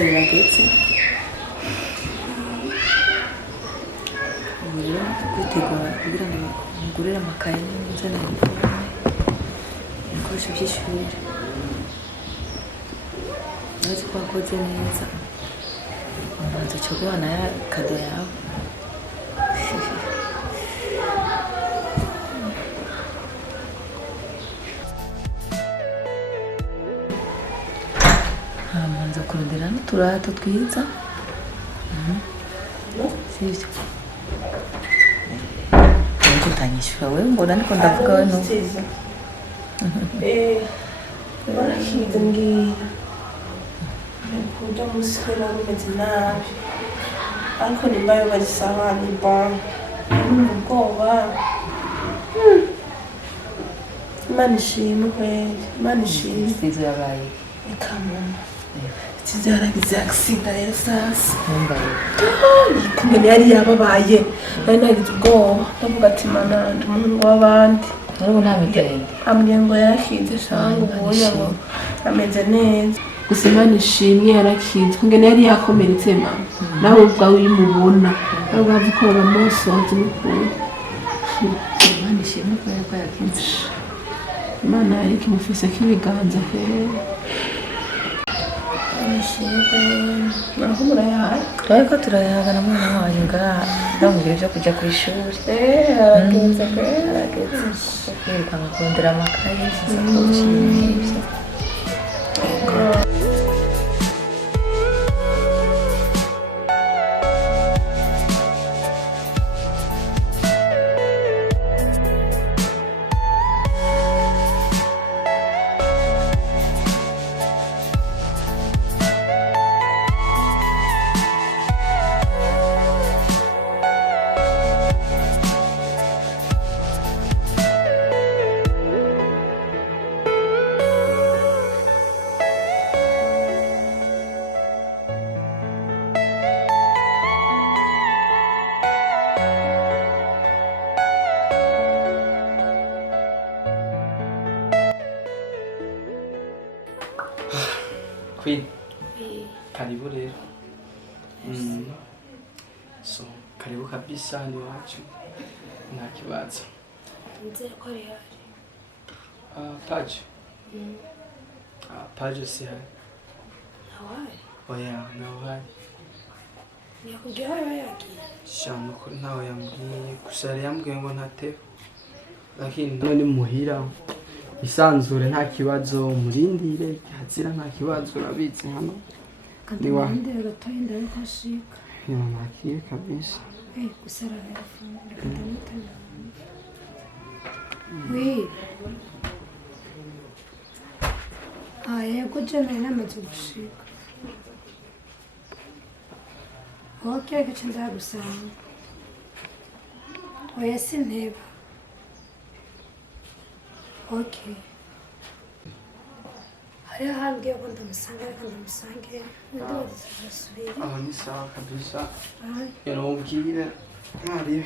biragetse uburyo kwitegura kugira ngo mugurire amakaye neza na ibikoresho by'ishuri nazi ko wakoze neza umanza uca guhana ya kado yawe amanza kurondera n'uturato twiza sivyo ariko utanyishyura wewe mbona niko ndavuga we nuko barashize ngira kuja muswera bimeze nabi ariko nimbayo barisahani bon ubwoba Imana ishimwe kweli Imana ishimwe sizo yabaye ikamama sizo yaragize accident rero sasa mbaye kumwe yari yababaye nari nagize ubwoba ndavuga ati mana ndi umuntu w'abandi ariko nta mitende ambwiye ngo yarakize shangu ubonye ngo ameze neza gusa Imana ishimwe yarakize kumwe yari yakomeretse mama nawe ubwawe uyimubona nawe ubavuga ko bamusonze n'ukuri Imana ishimwe ko yakize Imana yari kimufise k'ibiganza hera naho murayahaye ariko turayahagana mwana wanyu ndamubwira ibyo kujya ku ishuri arageze kwirirwa nkakundira amakaye isakoshi n'ibyo Queen, karibu rero. So, karibu kabisa hano iwacu. Nta kibazo. nzira ko ari hari Paje. Paje si hari. nawaye Oya, nawe yakubwiye aho yaba yagiye shano ko ntawe yambwiye gusa yari yambwiye ngo ntatebe. Lakini none muhira isanzure nta kibazo murindire hazira nta kibazo urabizi hano. Niwa ndende gatoya ndaye kwashika ntakiye kabisa. gusara arafunga ndamutana we yego jana namaze gushika okay gace ndagusanga oya sinteba okay hari ahambwiye ko ndamusanga ariko ndamusange ndabaza basubire Aho ni sawa kabisa. Yarambwira ntari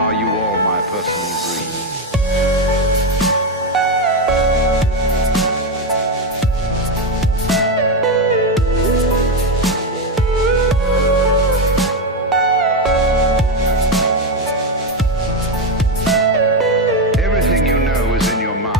Are you all my personal dreams? Everything you know is in your mind.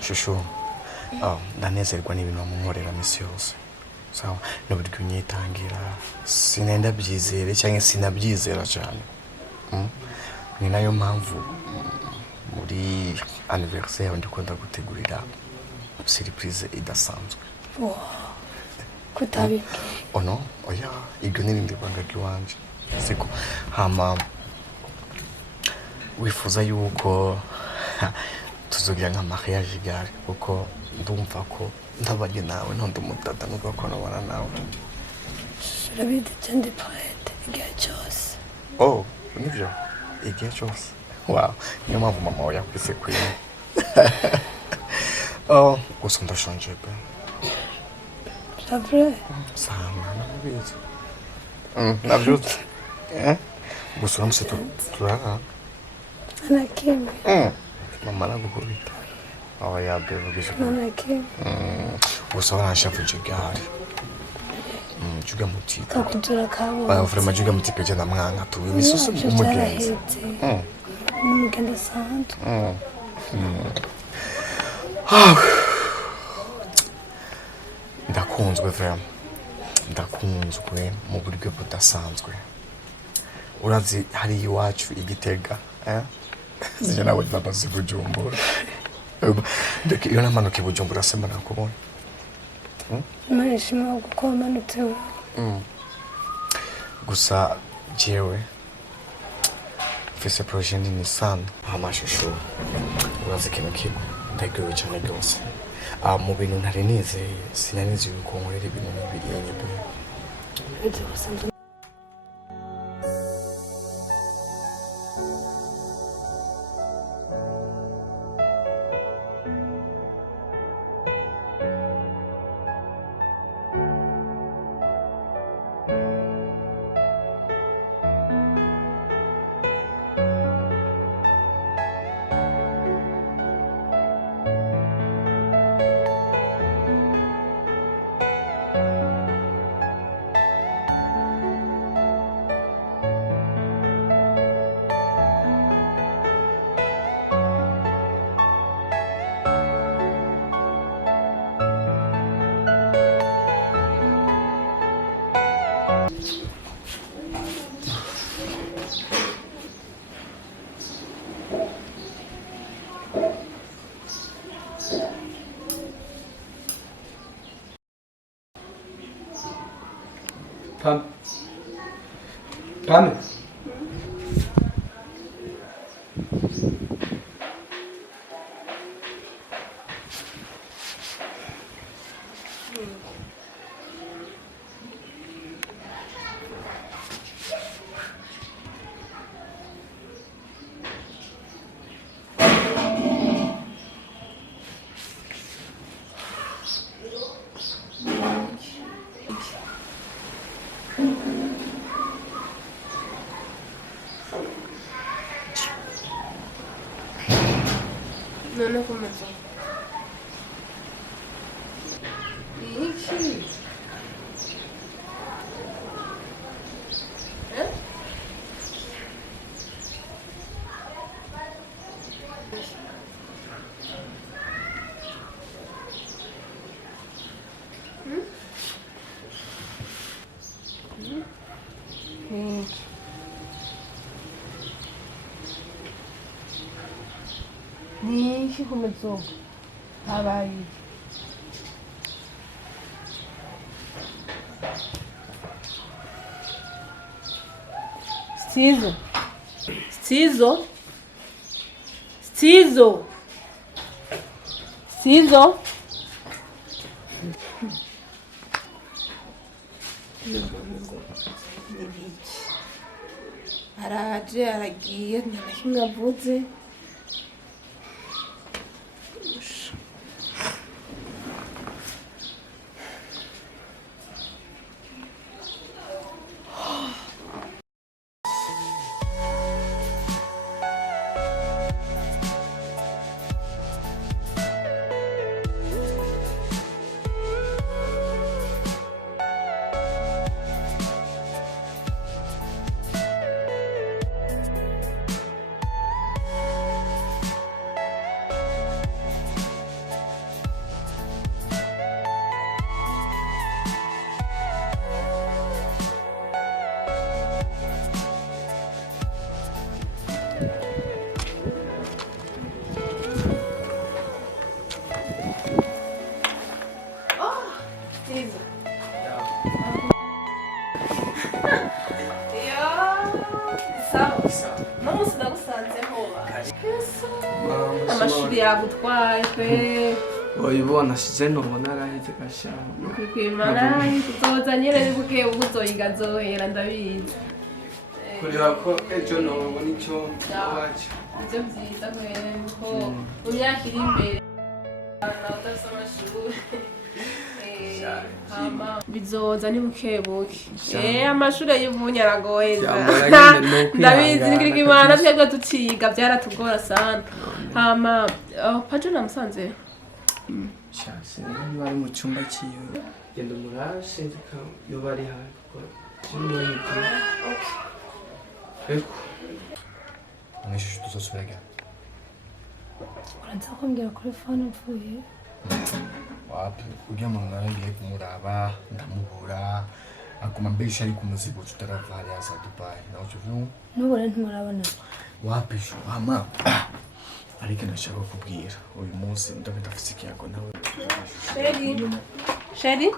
Shushu, ndanezerwa n'ibintu wamunkorera misi yose. Sawa, n'uburyo unyitangira sinenda byizere cyangwa sinabyizera cyane. Ni nayo mpamvu muri anniversaire ndikunda gutegurira surprise idasanzwe. Kutabi. No, oya, ibyo n'ibindi banga ry'iwanje. Siko hama wifuza yuko tuzogira nka mariage gare kuko ndumva ko ndabanye nawe ntundi umudada nubwo ko nabona nawe. Urabizi cyane prête igihe cyose. Nibyo igihe cyose. Wow, niyo mpamvu mama wawe yakwise kwiye. Gusa ndashonje pe. C'est vrai? Sana nabizi. Nabyutse. Gusa uramutse turara. Anakimwe. Mama nagukubita. Oya bebe bije. Anakimwe. Gusa wanashafuje gare. Juga mutipe. Kakujura kabo. Vrema juga mutipe je namwanga tu. Imisoso umugenzi. N'umugenzi santo. Ndakunzwe vrema. Ndakunzwe mu buryo budasanzwe. Urazi hari iwacu igitega, Zije nawe babaze Bujumbura. Ndeke iyo namanuka Bujumbura semba nakubona. Marishima kuko manutse. Gusa jewe mfise projet nini sana amashusho urazi ikintu kimwe ndagiwe cyane rwose mu bintu ntari nizeye sinanizi yuko nkorera ibintu bibiri nyebe. Pame. None começou. Ixi. Ixi, começou. Hawaii. Ciso. Ciso. Ciso. Ciso. Araje, aragiye, nta na kimwe avuze. sawa n'umunsi ndagusanzeho amashuri yagutwaye pe oyibona size nubona araheze gashamba kwimana tuzoza nyine buke uzoyiga zohera ndabizi kureba ko ejo nobona icyo wacu ibyo byiza kwere ko mu myaka iri imbere nawe udafite amashuri bizoza ni bukebuke amashuri y'ubunya aragoheza ndabizi nikirika imana twebwe tuciga byaratugora sana hama pajo namusanze shase bari mu cyumba cyiwe genda umurashe ndika yo bari hafi ko cyumba yiko eko mwishusho tuzosubira uranza kumbwira kuri fone mvuye wapi ujya mu mwana ngiye kumuraba ndamubura aguma mbesha ari ku muzigo tutarava hariya za Dubai nawe uvuga n'ubure ntimurabona wapi mama ariko ndashaka kubwira uyu munsi ndabita afite ikiyago nawe Sheri